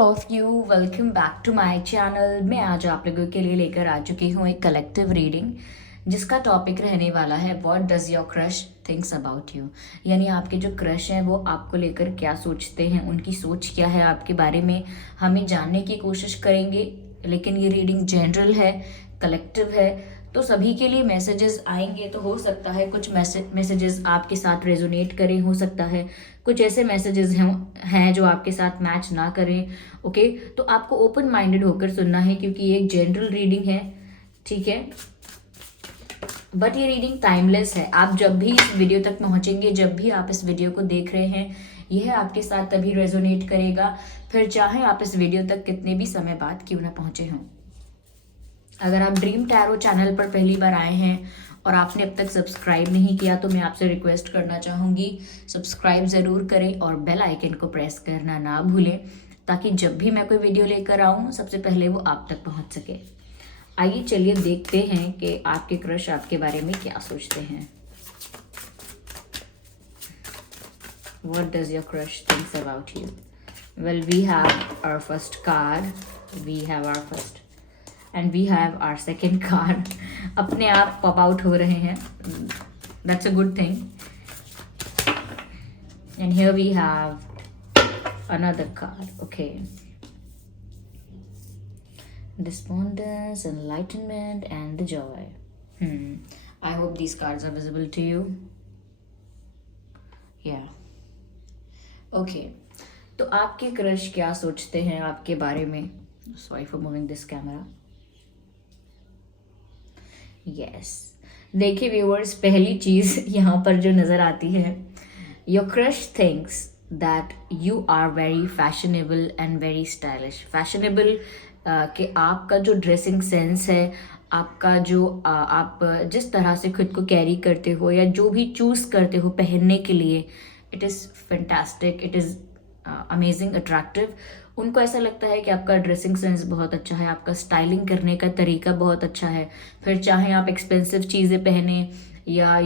All of you, welcome back to my channel. मैं आज आप लोगों के लिए लेकर आ चुकी हूँ एक कलेक्टिव रीडिंग जिसका टॉपिक रहने वाला है what does your crush thinks about you. यानी आपके जो क्रश हैं वो आपको लेकर क्या सोचते हैं, उनकी सोच क्या है आपके बारे में, हमें जानने की कोशिश करेंगे। लेकिन ये रीडिंग जनरल है, कलेक्टिव है, तो सभी के लिए मैसेजेस आएंगे। तो हो सकता है कुछ मैसेजेस आपके साथ रेजोनेट करें, हो सकता है कुछ ऐसे मैसेजेस हैं जो आपके साथ मैच ना करें। ओके, तो आपको ओपन माइंडेड होकर सुनना है क्योंकि ये एक जनरल रीडिंग है, ठीक है। बट ये रीडिंग टाइमलेस है। आप जब भी इस वीडियो तक पहुंचेंगे, जब भी आप इस वीडियो को देख रहे हैं, यह आपके साथ तभी रेजोनेट करेगा, फिर चाहे आप इस वीडियो तक कितने भी समय बाद क्यों ना पहुंचे हों। अगर आप ड्रीम टैरो चैनल पर पहली बार आए हैं और आपने अब तक सब्सक्राइब नहीं किया तो मैं आपसे रिक्वेस्ट करना चाहूँगी, सब्सक्राइब ज़रूर करें और बेल आइकन को प्रेस करना ना भूलें ताकि जब भी मैं कोई वीडियो लेकर आऊँ सबसे पहले वो आप तक पहुँच सके। आइए चलिए देखते हैं कि आपके क्रश आपके बारे में क्या सोचते हैं। What does your crush thinks about you? Well, we have our first card, we have our first and we have our second card. अपने आप पॉप आउट हो रहे हैं, that's a good thing. And here we have another card. Okay, despondence, enlightenment and the joy. I hope these cards are visible to you. Yeah. Okay, तो आपके crush क्या सोचते हैं आपके बारे में। Sorry for moving this camera. Yes. देखिए viewers, पहली चीज़ यहाँ पर जो नज़र आती है, your crush thinks that you are very fashionable and very stylish. Fashionable कि आपका जो ड्रेसिंग सेंस है, आपका जो आप जिस तरह से खुद को कैरी करते हो या जो भी चूज़ करते हो पहनने के लिए, it is fantastic, it is amazing, attractive. उनको ऐसा लगता है कि आपका ड्रेसिंग सेंस बहुत अच्छा है, आपका स्टाइलिंग करने का तरीका बहुत अच्छा है। फिर चाहे आप एक्सपेंसिव चीज़ें पहने या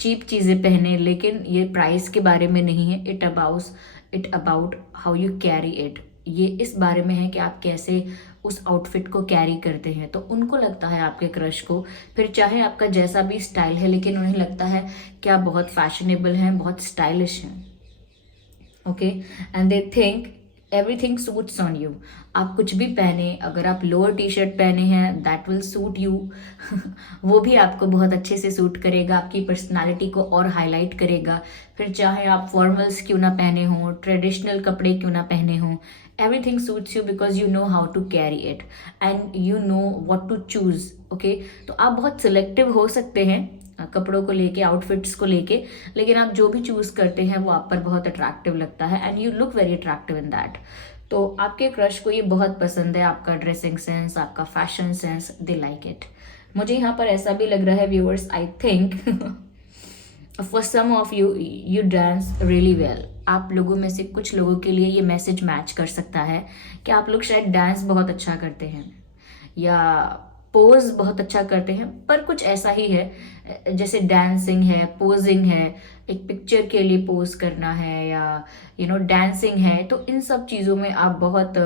चीप चीज़ें पहने, लेकिन ये प्राइस के बारे में नहीं है। It about how you carry it. ये इस बारे में है कि आप कैसे उस आउटफिट को कैरी करते हैं। तो उनको लगता है आपके क्रश को, फिर चाहे आपका जैसा भी स्टाइल है, लेकिन उन्हें लगता है कि आप बहुत फैशनेबल हैं, बहुत स्टाइलिश हैं। Okay, and they think everything suits on you. आप कुछ भी पहने, अगर आप लोअर टी शर्ट पहने हैं दैट विल सूट यू वो भी आपको बहुत अच्छे से सूट करेगा, आपकी पर्सनालिटी को और हाईलाइट करेगा। फिर चाहे आप फॉर्मल्स क्यों ना पहने हों, ट्रेडिशनल कपड़े क्यों ना पहने हों, everything suits you because you know how to carry it and you know what to choose. Okay, तो आप बहुत सिलेक्टिव हो सकते हैं कपड़ों को लेके, आउटफिट्स को लेके, लेकिन आप जो भी चूज़ करते हैं वो आप पर बहुत अट्रैक्टिव लगता है and you look very attractive in that. तो आपके क्रश को ये बहुत पसंद है, आपका ड्रेसिंग सेंस, आपका fashion sense, they like it. मुझे यहाँ पर ऐसा भी लग रहा है viewers, I think for some of you, you dance really well. आप लोगों में से कुछ लोगों के लिए ये मैसेज मैच कर सकता है कि आप लोग शायद डांस बहुत अच्छा करते हैं या पोज बहुत अच्छा करते हैं, पर कुछ ऐसा ही है जैसे डांसिंग है, पोजिंग है, एक पिक्चर के लिए पोज करना है या डांसिंग है। तो इन सब चीज़ों में आप बहुत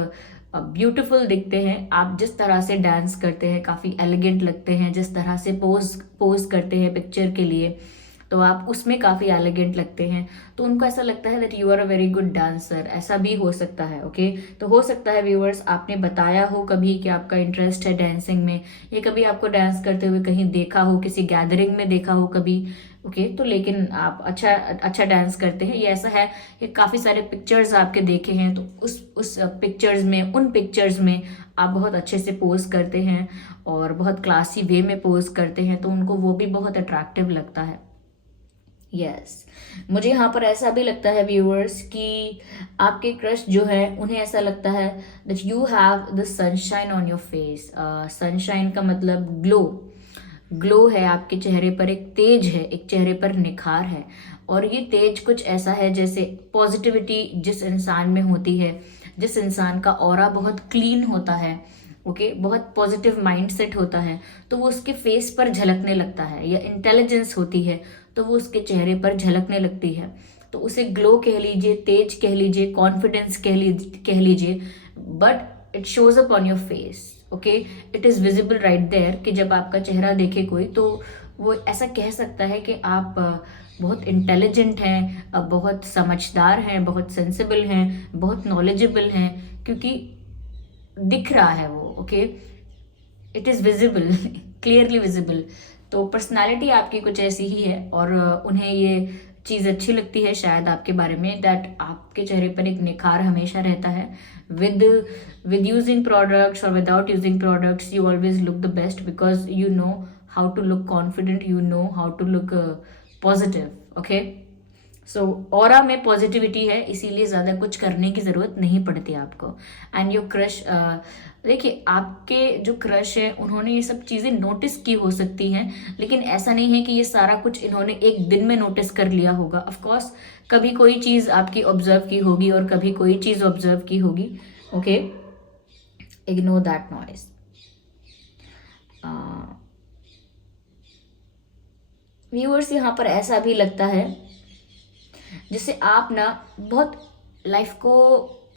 ब्यूटीफुल दिखते हैं। आप जिस तरह से डांस करते हैं काफ़ी एलिगेंट लगते हैं, जिस तरह से पोज करते हैं पिक्चर के लिए, तो आप उसमें काफ़ी एलिगेंट लगते हैं। तो उनको ऐसा लगता है that you are a very good dancer. ऐसा भी हो सकता है। ओके, तो हो सकता है व्यूअर्स आपने बताया हो कभी कि आपका इंटरेस्ट है डांसिंग में, या कभी आपको डांस करते हुए कहीं देखा हो, किसी गैदरिंग में देखा हो कभी। ओके, तो लेकिन आप अच्छा डांस करते हैं, ये ऐसा है कि काफ़ी सारे पिक्चर्स आपके देखे हैं, तो उस पिक्चर्स में, उन पिक्चर्स में आप बहुत अच्छे से पोज करते हैं और बहुत क्लासी वे में पोज करते हैं, तो उनको वो भी बहुत अट्रैक्टिव लगता है। यस, मुझे यहाँ पर ऐसा भी लगता है व्यूअर्स कि आपके क्रश जो है उन्हें ऐसा लगता है that you have the sunshine on your face. Sunshine का मतलब ग्लो है आपके चेहरे पर, एक तेज है, एक चेहरे पर निखार है। और ये तेज कुछ ऐसा है जैसे पॉजिटिविटी जिस इंसान में होती है, जिस इंसान का ऑरा बहुत क्लीन होता है, ओके, बहुत पॉजिटिव माइंडसेट होता है, तो वो उसके फेस पर झलकने लगता है। या इंटेलिजेंस होती है तो वो उसके चेहरे पर झलकने लगती है। तो उसे ग्लो कह लीजिए, तेज कह लीजिए, कॉन्फिडेंस कह लीजिए, but it shows up on your face, okay, it is visible right there, कि जब आपका चेहरा देखे कोई तो वो ऐसा कह सकता है कि आप बहुत इंटेलिजेंट हैं, बहुत समझदार हैं, बहुत सेंसिबल हैं, बहुत नॉलेजेबल हैं, क्योंकि दिख रहा है वो, okay, it is visible, clearly visible. तो पर्सनालिटी आपकी कुछ ऐसी ही है, और उन्हें ये चीज़ अच्छी लगती है शायद आपके बारे में, दैट आपके चेहरे पर एक निखार हमेशा रहता है। विद विद यूजिंग प्रोडक्ट्स और without using products you always look the best, because you know how to look confident, you know how to look positive, okay. So aura में पॉजिटिविटी है, इसीलिए ज़्यादा कुछ करने की ज़रूरत नहीं पड़ती आपको। एंड योर क्रश, देखिए आपके जो क्रश है उन्होंने ये सब चीज़ें नोटिस की हो सकती हैं, लेकिन ऐसा नहीं है कि ये सारा कुछ इन्होंने एक दिन में नोटिस कर लिया होगा। ऑफ कोर्स कभी कोई चीज़ आपकी ऑब्जर्व की होगी और कभी कोई चीज़ ऑब्जर्व की होगी, okay, ignore that noise. Viewers, यहाँ पर ऐसा भी लगता है जिससे आप ना बहुत लाइफ को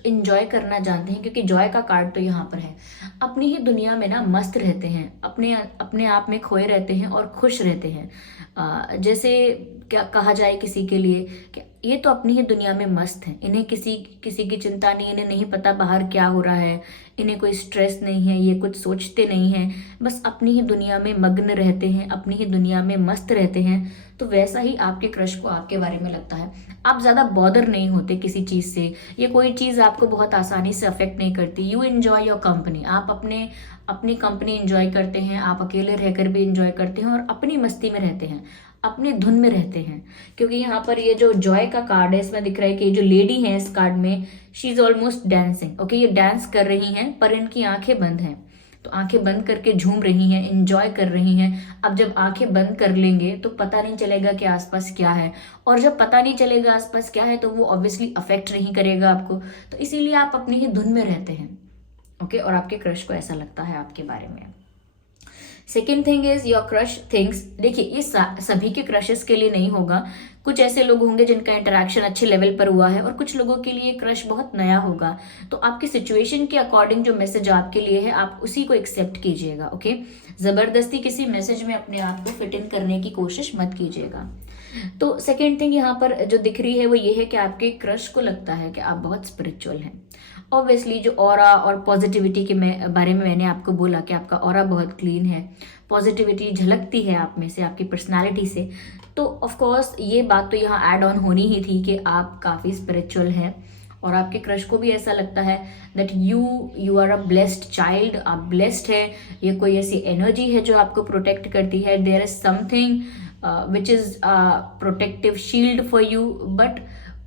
इंजॉय करना जानते हैं, क्योंकि जॉय का कार्ड तो यहाँ पर है। अपनी ही दुनिया में ना मस्त रहते हैं, अपने अपने आप में खोए रहते हैं और खुश रहते हैं। जैसे क्या कहा जाए किसी के लिए कि ये तो अपनी ही दुनिया में मस्त हैं, इन्हें किसी किसी की चिंता नहीं, इन्हें नहीं पता बाहर क्या हो रहा है, इन्हें कोई स्ट्रेस नहीं है, ये कुछ सोचते नहीं हैं, बस अपनी ही दुनिया में मग्न रहते हैं, अपनी ही दुनिया में मस्त रहते हैं। तो वैसा ही आपके क्रश को आपके बारे में लगता है। आप ज़्यादा बॉदर नहीं होते किसी चीज़ से, ये कोई चीज़ आपको बहुत आसानी से अफेक्ट नहीं करती। यू एन्जॉय योर कंपनी, आप अपनी कंपनी एंजॉय करते हैं, आप अकेले रहकर भी एंजॉय करते हैं और अपनी मस्ती में रहते हैं, अपने धुन में रहते हैं। क्योंकि यहाँ पर ये जो जॉय का कार्ड है इसमें दिख रहा है कि ये जो लेडी है इस कार्ड में, she is almost dancing, okay, ये डांस कर रही हैं पर इनकी आंखें बंद हैं, तो आंखें बंद करके झूम रही हैं, एंजॉय कर रही हैं। अब जब आंखें बंद कर लेंगे तो पता नहीं चलेगा कि आसपास क्या है, और जब पता नहीं चलेगा आसपास क्या है तो वो ऑब्वियसली अफेक्ट नहीं करेगा आपको, तो इसीलिए आप अपनी ही धुन में रहते हैं, ओके, और आपके क्रश को ऐसा लगता है आपके बारे में। Second thing is your crush things, देखिए ये सभी के क्रशेस के लिए नहीं होगा, कुछ ऐसे लोग होंगे जिनका इंटरेक्शन अच्छे लेवल पर हुआ है और कुछ लोगों के लिए क्रश बहुत नया होगा। तो आपकी सिचुएशन के अकॉर्डिंग जो मैसेज आपके लिए है आप उसी को एक्सेप्ट कीजिएगा, ओके। जबरदस्ती किसी मैसेज में अपने आप को फिट इन करने की कोशिश मत कीजिएगा। तो सेकेंड थिंग यहाँ पर जो दिख रही है वो ये है कि आपके क्रश को लगता है कि आप बहुत स्पिरिचुअल हैं। ऑब्वियसली जो ऑरा और पॉजिटिविटी के बारे में मैंने आपको बोला कि आपका ऑरा बहुत क्लीन है, पॉजिटिविटी झलकती है आप में से, आपकी पर्सनालिटी से, तो ऑफ कोर्स ये बात तो यहाँ ऐड ऑन होनी ही थी कि आप काफ़ी स्पिरिचुअल हैं। और आपके क्रश को भी ऐसा लगता है that you are a blessed child, आप ब्लेस्ड है, ये कोई ऐसी एनर्जी है जो आपको प्रोटेक्ट करती है, there is something which is protective shield for you. But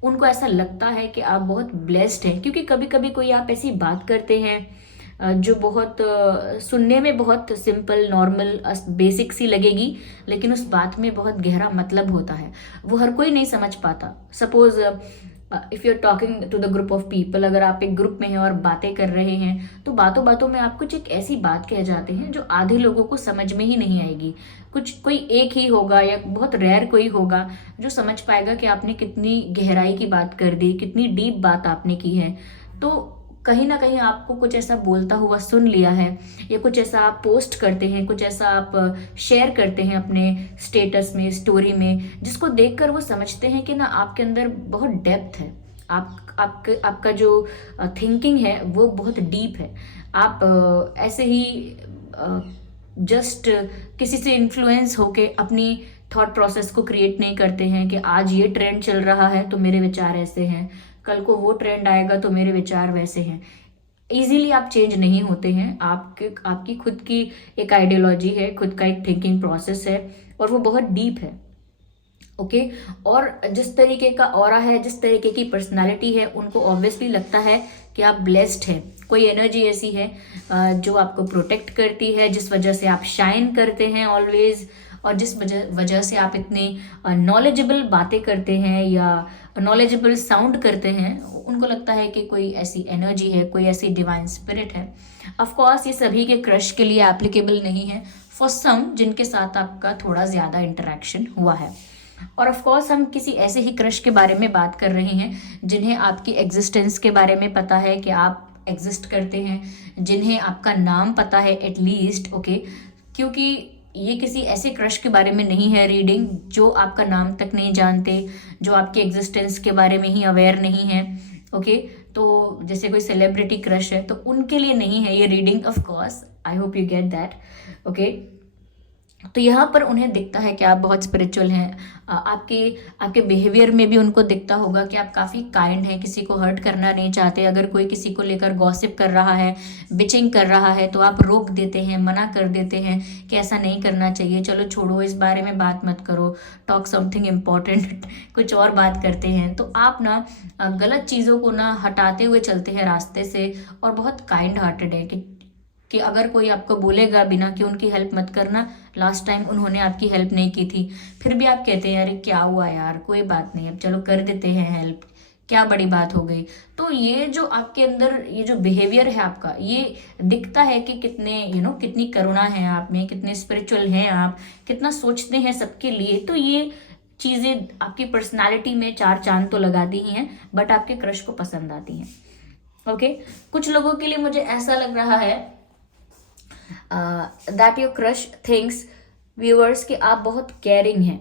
उनको ऐसा लगता है कि आप बहुत ब्लेस्ड हैं, क्योंकि कभी कभी कोई आप ऐसी बात करते हैं जो बहुत सुनने में बहुत सिंपल नॉर्मल बेसिक सी लगेगी, लेकिन उस बात में बहुत गहरा मतलब होता है, वो हर कोई नहीं समझ पाता। Suppose if you are talking to the group of people, अगर आप एक ग्रुप में हैं और बातें कर रहे हैं तो बातों बातों में आप कुछ एक ऐसी बात कह जाते हैं जो आधे लोगों को समझ में ही नहीं आएगी, कुछ कोई एक ही होगा या बहुत रेयर कोई होगा जो समझ पाएगा कि आपने कितनी गहराई की बात कर दी, कितनी डीप बात आपने की है। तो कहीं ना कहीं आपको कुछ ऐसा बोलता हुआ सुन लिया है, या कुछ ऐसा आप पोस्ट करते हैं, कुछ ऐसा आप शेयर करते हैं अपने स्टेटस में, स्टोरी में, जिसको देखकर वो समझते हैं कि ना आपके अंदर बहुत डेप्थ है, आपका जो थिंकिंग है वो बहुत डीप है। आप ऐसे ही जस्ट किसी से इन्फ्लुएंस होके अपनी थॉट प्रोसेस को क्रिएट नहीं करते हैं कि आज ये ट्रेंड चल रहा है तो मेरे विचार ऐसे हैं, कल को वो ट्रेंड आएगा तो मेरे विचार वैसे हैं। इजीली आप चेंज नहीं होते हैं, आपकी खुद की एक आइडियोलॉजी है, खुद का एक थिंकिंग प्रोसेस है और वो बहुत डीप है, ओके। और जिस तरीके का ऑरा है, जिस तरीके की पर्सनालिटी है, उनको ऑब्वियसली लगता है कि आप ब्लेस्ड हैं, कोई एनर्जी ऐसी है जो आपको प्रोटेक्ट करती है, जिस वजह से आप शाइन करते हैं ऑलवेज, और जिस वजह से आप इतने नॉलेजेबल बातें करते हैं या नॉलेजेबल साउंड करते हैं, उनको लगता है कि कोई ऐसी एनर्जी है, कोई ऐसी डिवाइन स्पिरिट है। ऑफ कोर्स ये सभी के क्रश के लिए एप्लीकेबल नहीं है, फॉर सम जिनके साथ आपका थोड़ा ज़्यादा इंटरेक्शन हुआ है। और ऑफ कोर्स हम किसी ऐसे ही क्रश के बारे में बात कर रहे हैं जिन्हें आपकी एग्जिस्टेंस के बारे में पता है कि आप एग्जिस्ट करते हैं, जिन्हें आपका नाम पता है एटलीस्ट, ओके, क्योंकि ये किसी ऐसे क्रश के बारे में नहीं है रीडिंग जो आपका नाम तक नहीं जानते, जो आपके एग्जिस्टेंस के बारे में ही अवेयर नहीं है, ओके। तो जैसे कोई सेलिब्रिटी क्रश है तो उनके लिए नहीं है ये reading, of course, I hope you get that, okay. तो यहाँ पर उन्हें दिखता है कि आप बहुत स्पिरिचुअल हैं, आपके आपके बिहेवियर में भी उनको दिखता होगा कि आप काफ़ी काइंड हैं, किसी को हर्ट करना नहीं चाहते। अगर कोई किसी को लेकर गॉसिप कर रहा है, बिचिंग कर रहा है, तो आप रोक देते हैं, मना कर देते हैं कि ऐसा नहीं करना चाहिए, चलो छोड़ो, इस बारे में बात मत करो, टॉक समथिंग इम्पॉर्टेंट कुछ और बात करते हैं। तो आप ना गलत चीज़ों को ना हटाते हुए चलते हैं रास्ते से, और बहुत काइंड हार्टेड है कि अगर कोई आपको बोलेगा बिना कि उनकी हेल्प मत करना, लास्ट टाइम उन्होंने आपकी हेल्प नहीं की थी, फिर भी आप कहते हैं अरे क्या हुआ यार, कोई बात नहीं, अब चलो कर देते हैं हेल्प, क्या बड़ी बात हो गई। तो ये जो आपके अंदर ये जो बिहेवियर है आपका, ये दिखता है कि कितने कितनी करुणा है आप में, कितने स्पिरिचुअल हैं आप, कितना सोचते हैं सबके लिए। तो ये चीज़ें आपकी पर्सनालिटी में चार चांद तो लगाती ही हैं, बट आपके क्रश को पसंद आती हैं, ओके। कुछ लोगों के लिए मुझे ऐसा लग रहा है that your crush thinks, viewers, कि आप बहुत केयरिंग हैं,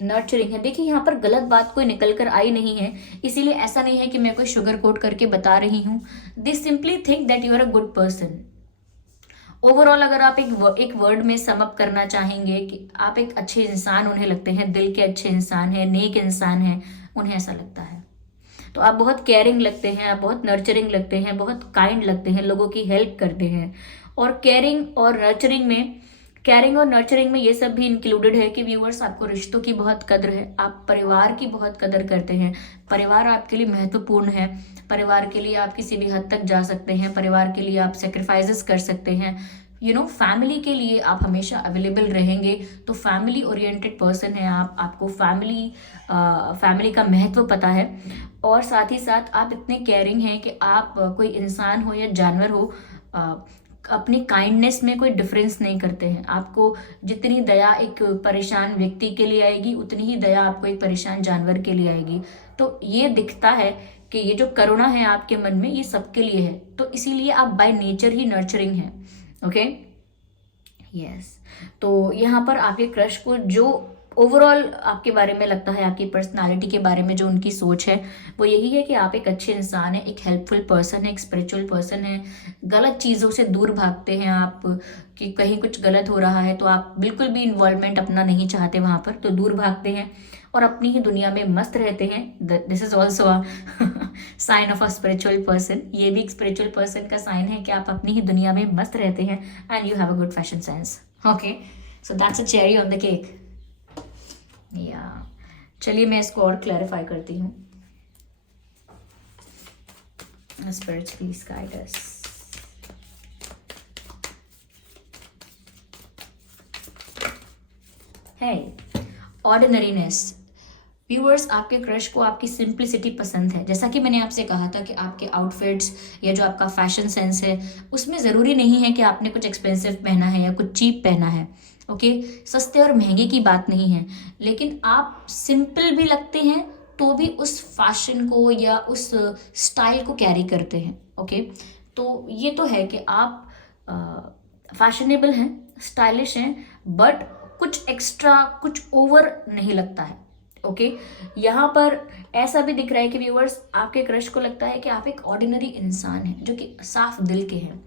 नर्चरिंग है। देखिए यहाँ पर गलत बात कोई निकल कर आई नहीं है, इसीलिए ऐसा नहीं है कि मैं कोई शुगर कोट करके बता रही हूँ। They simply think that you are a good person. Overall अगर आप एक वर्ड में सम अप करना चाहेंगे कि आप एक अच्छे इंसान उन्हें लगते हैं, दिल के अच्छे इंसान है, नेक इंसान है, उन्हें ऐसा लगता है। तो आप बहुत केयरिंग लगते हैं, आप बहुत नर्चरिंग लगते हैं, बहुत काइंड लगते हैं, लोगों की हेल्प करते हैं। और केयरिंग और नर्चरिंग में ये सब भी इंक्लूडेड है कि व्यूअर्स, आपको रिश्तों की बहुत कद्र है, आप परिवार की बहुत कदर करते हैं, परिवार आपके लिए महत्वपूर्ण है, परिवार के लिए आप किसी भी हद तक जा सकते हैं, परिवार के लिए आप सेक्रीफाइसेस कर सकते हैं, फैमिली के लिए आप हमेशा अवेलेबल रहेंगे। तो फैमिली ओरिएंटेड पर्सन है आप, आपको फैमिली का महत्व पता है, और साथ ही साथ आप इतने केयरिंग हैं कि आप कोई इंसान हो या जानवर हो, अपनी काइंडनेस में कोई डिफरेंस नहीं करते हैं। आपको जितनी दया एक परेशान व्यक्ति के लिए आएगी, उतनी ही दया आपको एक परेशान जानवर के लिए आएगी। तो ये दिखता है कि ये जो करुणा है आपके मन में, ये सबके लिए है। तो इसीलिए आप बाय नेचर ही नर्चरिंग हैं, ओके, यस। तो यहाँ पर आपके क्रश को जो ओवरऑल आपके बारे में लगता है, आपकी पर्सनालिटी के बारे में जो उनकी सोच है, वो यही है कि आप एक अच्छे इंसान हैं, एक हेल्पफुल पर्सन है, एक स्पिरिचुअल पर्सन है, गलत चीज़ों से दूर भागते हैं आप, कि कहीं कुछ गलत हो रहा है तो आप बिल्कुल भी इन्वॉल्वमेंट अपना नहीं चाहते वहाँ पर, तो दूर भागते हैं और अपनी ही दुनिया में मस्त रहते हैं। This is also a sign of a spiritual person. ये भी एक स्पिरिचुअल पर्सन का साइन है कि आप अपनी ही दुनिया में मस्त रहते हैं, and you have a good fashion sense, okay. So that's a cherry on the cake, या चलिए मैं इसको और क्लैरिफाई करती हूँ। Spirits please guide us. है ऑर्डिनरीनेस। व्यूअर्स, आपके क्रश को आपकी सिंप्लिसिटी पसंद है। जैसा कि मैंने आपसे कहा था कि आपके आउटफिट्स या जो आपका फैशन सेंस है, उसमें ज़रूरी नहीं है कि आपने कुछ एक्सपेंसिव पहना है या कुछ चीप पहना है, ओके। सस्ते और महंगे की बात नहीं है, लेकिन आप सिंपल भी लगते हैं तो भी उस फैशन को या उस स्टाइल को कैरी करते हैं, ओके। तो ये तो है कि आप फैशनेबल हैं, स्टाइलिश हैं, बट कुछ एक्स्ट्रा, कुछ ओवर नहीं लगता है, ओके। यहाँ पर ऐसा भी दिख रहा है कि व्यूअर्स, आपके क्रश को लगता है कि आप एक ऑर्डिनरी इंसान हैं जो कि साफ दिल के हैं।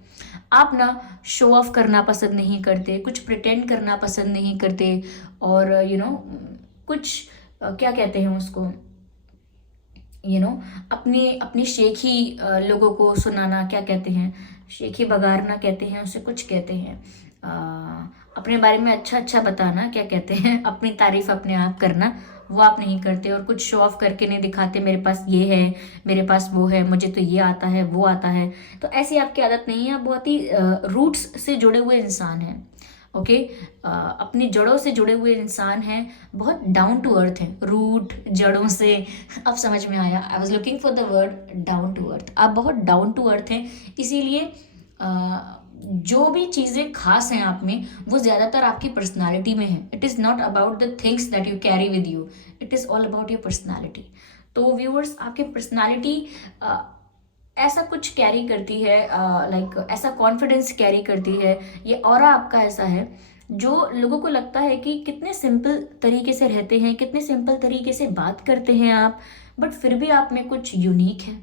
आप ना शो ऑफ करना पसंद नहीं करते, कुछ प्रिटेंड करना पसंद नहीं करते, और कुछ क्या कहते हैं उसको, अपनी अपनी शेखी लोगों को सुनाना, क्या कहते हैं, शेखी बगारना कहते हैं उसे, कुछ कहते हैं अपने बारे में अच्छा अच्छा बताना, क्या कहते हैं, अपनी तारीफ अपने आप करना, वो आप नहीं करते। और कुछ शो ऑफ करके नहीं दिखाते, मेरे पास ये है, मेरे पास वो है, मुझे तो ये आता है, वो आता है। तो ऐसी आपकी आदत नहीं है, आप बहुत ही रूट्स से जुड़े हुए इंसान हैं, ओके। अपनी जड़ों से जुड़े हुए इंसान हैं, बहुत डाउन टू अर्थ हैं, रूट जड़ों से। अब समझ में आया, I was looking for the word down to earth. आप बहुत डाउन टू अर्थ हैं, इसीलिए जो भी चीज़ें खास हैं आप में, वो ज़्यादातर आपकी पर्सनालिटी में है। It is not about the things that you carry with you, it is all about your personality. तो व्यूअर्स, आपकी पर्सनालिटी ऐसा कुछ कैरी करती है, लाइक ऐसा कॉन्फिडेंस कैरी करती है, ये ऑरा आपका ऐसा है जो लोगों को लगता है कि कितने सिंपल तरीके से रहते हैं, कितने सिंपल तरीके से बात करते हैं आप, बट फिर भी आप में कुछ यूनिक है।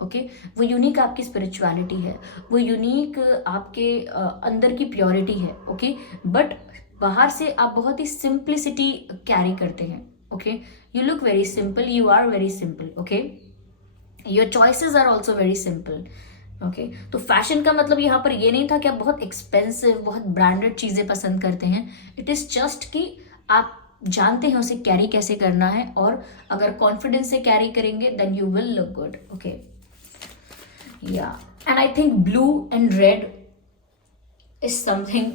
ओके वो यूनिक आपकी स्पिरिचुअलिटी है, वो यूनिक आपके अंदर की प्योरिटी है। ओके बट बाहर से आप बहुत ही सिंप्लिसिटी कैरी करते हैं। Okay you look very simple, you are very simple. Okay your choices are also very simple. Okay तो फैशन का मतलब यहाँ पर ये नहीं था कि आप बहुत एक्सपेंसिव, बहुत ब्रांडेड चीज़ें पसंद करते हैं। इट इज़ जस्ट कि आप जानते हैं उसे कैरी कैसे करना है, और अगर कॉन्फिडेंस से कैरी करेंगे then you will look good. Okay yeah and I think blue and red is something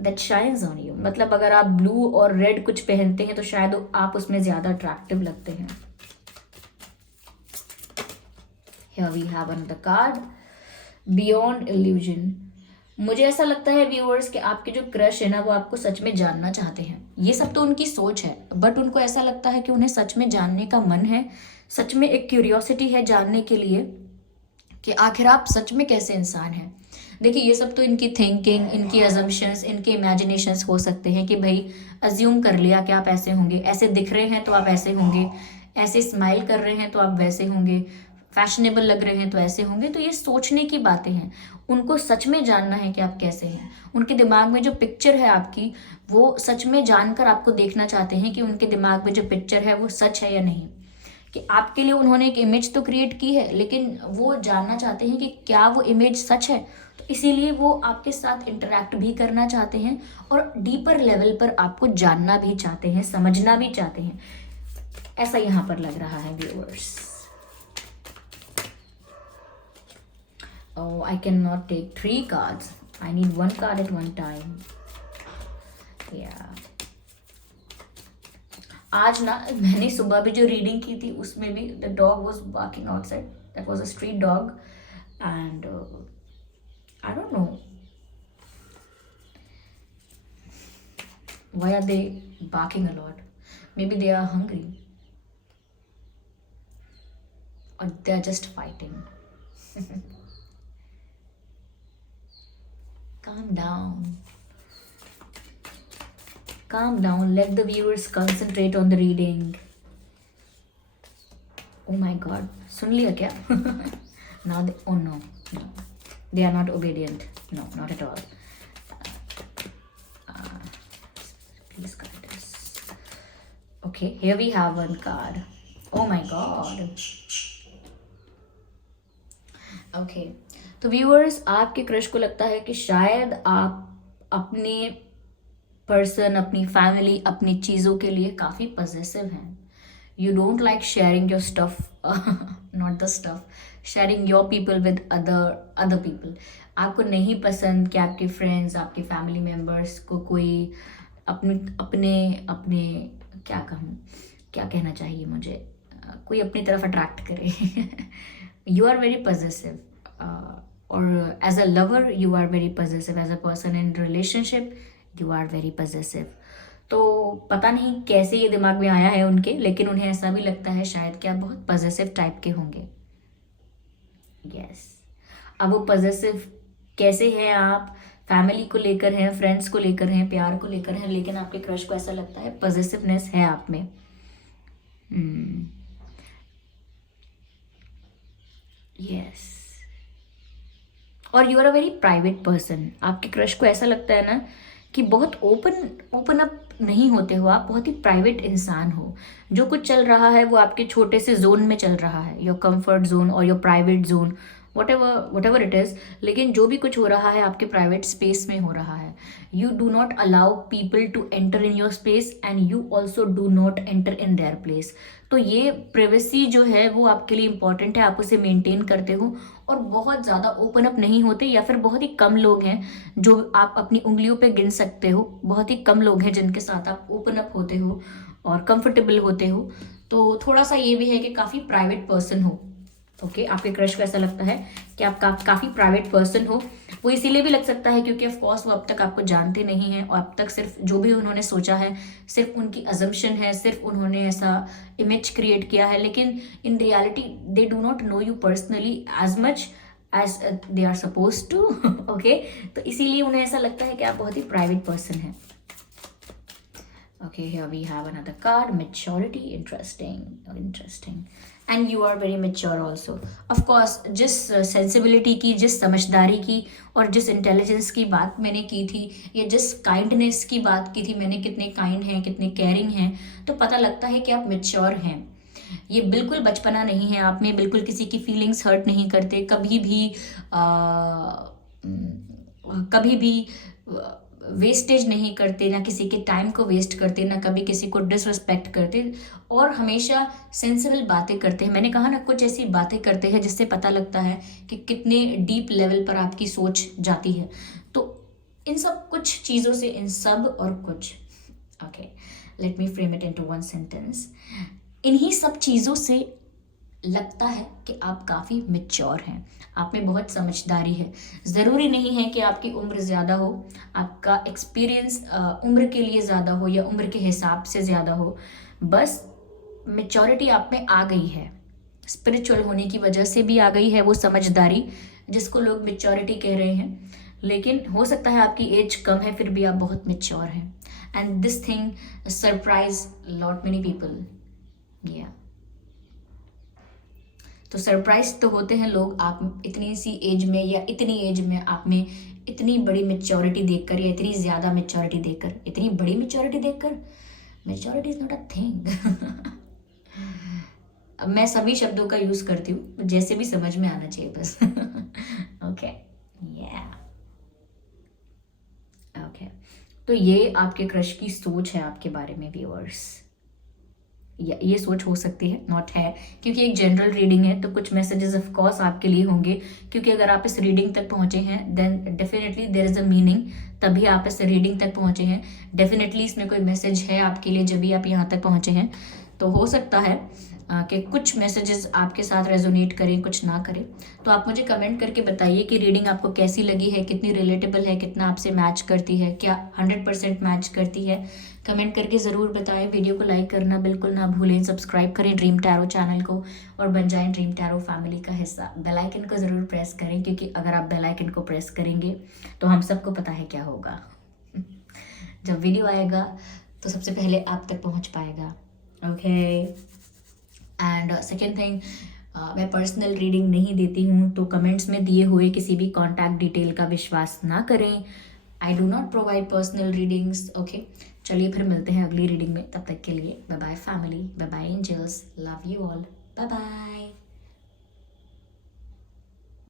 that shines on you. मतलब अगर आप ब्लू और रेड कुछ पहनते हैं तो शायद आप उसमें ज़्यादा अट्रैक्टिव लगते हैं। Here we have another card, Beyond Illusion। मुझे ऐसा लगता है व्यूअर्स कि आपके जो क्रश है ना वो आपको सच में जानना चाहते हैं। ये सब तो उनकी सोच है, बट उनको ऐसा लगता है कि उन्हें सच में जानने का मन है, सच में एक क्यूरियोसिटी है जानने के लिए कि आखिर आप सच में कैसे इंसान हैं। देखिए ये सब तो इनकी थिंकिंग, इनकी अजम्पशंस, इनके इमेजिनेशंस हो सकते हैं कि भाई अज्यूम कर लिया कि आप ऐसे होंगे, ऐसे दिख रहे हैं तो आप ऐसे होंगे, ऐसे स्माइल कर रहे हैं तो आप वैसे होंगे, फैशनेबल लग रहे हैं तो ऐसे होंगे। तो ये सोचने की बातें हैं, उनको सच में जानना है कि आप कैसे हैं। उनके दिमाग में जो पिक्चर है आपकी, वो सच में जानकर आपको देखना चाहते हैं कि उनके दिमाग में जो पिक्चर है वो सच है या नहीं। कि आपके लिए उन्होंने एक इमेज तो क्रिएट की है, लेकिन वो जानना चाहते हैं कि क्या वो इमेज सच है। तो इसीलिए वो आपके साथ इंटरेक्ट भी करना चाहते हैं और डीपर लेवल पर आपको जानना भी चाहते हैं, समझना भी चाहते हैं। ऐसा यहाँ पर लग रहा है viewers. Oh, I cannot take 3 cards. I need 1 card at one time. Yeah. आज ना मैंने सुबह भी जो रीडिंग की थी उसमें भी the dog was barking outside. That was a street dog and I don't know why are they barking a lot. Maybe they are hungry or they are just fighting. Calm down. Calm down. Let the viewers concentrate on the reading. Oh my God. सुन लिया क्या? Now they, oh no, no. They are not obedient. No, not at all. Please guide us. Okay, here we have 1 card. Oh my God. Okay. तो viewers आपके crush को लगता है कि शायद आप अपने पर्सन, अपनी फैमिली, अपनी चीज़ों के लिए काफ़ी पजेसिव हैं। You don't like sharing your stuff, not the stuff, sharing your people with other people. आपको नहीं पसंद कि आपके फ्रेंड्स, आपके फैमिली मेम्बर्स को कोई अपने क्या कहूँ, क्या कहना चाहिए मुझे, कोई अपनी तरफ अट्रैक्ट करे। You are very possessive, or as a lover you are very possessive, as a person in relationship you are very possessive। तो पता नहीं कैसे ये दिमाग में आया है उनके, लेकिन उन्हें ऐसा भी लगता है शायद कि आप बहुत पजेसिव टाइप के होंगे। यस अब वो पजेसिव कैसे हैं, आप फैमिली को लेकर हैं, फ्रेंड्स को लेकर हैं, प्यार को लेकर हैं, लेकिन आपके क्रश को ऐसा लगता है पजेसिवनेस है आप में। यस और you are a very private person. आपके क्रश को ऐसा लगता है ना कि बहुत ओपन अप नहीं होते हो, आप बहुत ही प्राइवेट इंसान हो। जो कुछ चल रहा है वो आपके छोटे से जोन में चल रहा है, योर कंफर्ट जोन और your private zone, what ever it is. लेकिन जो भी कुछ हो रहा है आपके प्राइवेट स्पेस में हो रहा है। You do not allow people to enter in your space and you also do not enter in their place. तो ये प्राइवेसी जो है वो आपके लिए इम्पॉर्टेंट है, आप उसे मेंटेन करते हो और बहुत ज़्यादा ओपन अप नहीं होते, या फिर बहुत ही कम लोग हैं जो आप अपनी उंगलियों पे गिन सकते हो। बहुत ही कम लोग हैं जिनके साथ आप ओपन अप होते हो और कंफर्टेबल होते हो। तो थोड़ा सा ये भी है कि काफ़ी प्राइवेट पर्सन हो। ओके आपके क्रश को ऐसा लगता है कि आप काफ़ी प्राइवेट पर्सन हो, वो इसीलिए भी लग सकता है क्योंकि ऑफ कोर्स वो अब तक आपको जानते नहीं हैं और अब तक सिर्फ जो भी उन्होंने सोचा है सिर्फ उनकी अजम्पशन है, सिर्फ उन्होंने ऐसा इमेज क्रिएट किया है, लेकिन in reality they do not know you personally as much as they are suppose to. Okay, तो इसीलिए उन्हें ऐसा लगता है कि आप बहुत ही प्राइवेट पर्सन हैं। Okay, here we have another card, maturity. Interesting. And you are very mature also. Of course, जिस sensibility की, जिस समझदारी की और जिस intelligence की बात मैंने की थी, या जिस kindness की बात की थी मैंने, कितने kind हैं, कितने caring हैं, तो पता लगता है कि आप mature हैं। ये बिल्कुल बचपना नहीं है आप में, बिल्कुल किसी की फीलिंग्स हर्ट नहीं करते, कभी भी वेस्टेज नहीं करते, ना किसी के टाइम को वेस्ट करते, ना कभी किसी को डिसरिस्पेक्ट करते, और हमेशा सेंसिबल बातें करते हैं। मैंने कहा ना, कुछ ऐसी बातें करते हैं जिससे पता लगता है कि कितने डीप लेवल पर आपकी सोच जाती है। तो इन सब कुछ चीज़ों से, इन सब और कुछ, okay, let me frame it into one sentence, इन्हीं सब चीज़ों से लगता है कि आप काफ़ी मैच्योर हैं, आप में बहुत समझदारी है। ज़रूरी नहीं है कि आपकी उम्र ज़्यादा हो, आपका एक्सपीरियंस उम्र के लिए ज़्यादा हो या उम्र के हिसाब से ज़्यादा हो, बस मैच्योरिटी आप में आ गई है। स्पिरिचुअल होने की वजह से भी आ गई है वो समझदारी, जिसको लोग मैच्योरिटी कह रहे हैं। लेकिन हो सकता है आपकी एज कम है, फिर भी आप बहुत मैच्योर हैं। And this thing surprise lot many people. या तो सरप्राइज तो होते हैं लोग, आप इतनी सी एज में या इतनी एज में आप में इतनी बड़ी मैच्योरिटी देखकर, या इतनी ज़्यादा मैच्योरिटी देखकर, इतनी बड़ी मैच्योरिटी देखकर। Maturity is not a thing. अब मैं सभी शब्दों का यूज़ करती हूँ, जैसे भी समझ में आना चाहिए बस। ओके, या ओके, तो ये आपके क्रश की सोच है आपके बारे में व्यूअर्स। ये सोच हो सकती है, नॉट है, क्योंकि एक जनरल रीडिंग है, तो कुछ मैसेजेस ऑफ कोर्स आपके लिए होंगे, क्योंकि अगर आप इस रीडिंग तक पहुंचे हैं then definitely there is a meaning, तभी आप इस रीडिंग तक पहुंचे हैं। डेफिनेटली इसमें कोई मैसेज है आपके लिए, जब भी आप यहाँ तक पहुंचे हैं। तो हो सकता है कि कुछ मैसेजेस आपके साथ रेजोनेट करें, कुछ ना करें। तो आप मुझे कमेंट करके बताइए कि रीडिंग आपको कैसी लगी है, कितनी रिलेटेबल है, कितना आपसे मैच करती है, क्या 100% मैच करती है। कमेंट करके ज़रूर बताएं। वीडियो को लाइक करना बिल्कुल ना भूलें, सब्सक्राइब करें ड्रीम टैरो चैनल को और बन जाएं ड्रीम टैरो फैमिली का हिस्सा। बेल आइकन को ज़रूर प्रेस करें, क्योंकि अगर आप बेल आइकन को प्रेस करेंगे तो हम सबको पता है क्या होगा। जब वीडियो आएगा तो सबसे पहले आप तक पहुंच पाएगा। ओके, एंड सेकेंड थिंग, मैं पर्सनल रीडिंग नहीं देती हूँ, तो कमेंट्स में दिए हुए किसी भी कॉन्टैक्ट डिटेल का विश्वास ना करें। I do not provide personal readings. Okay, चलिए फिर मिलते हैं अगली रीडिंग में। तब तक के लिए bye bye family, bye bye angels, love you all, bye bye.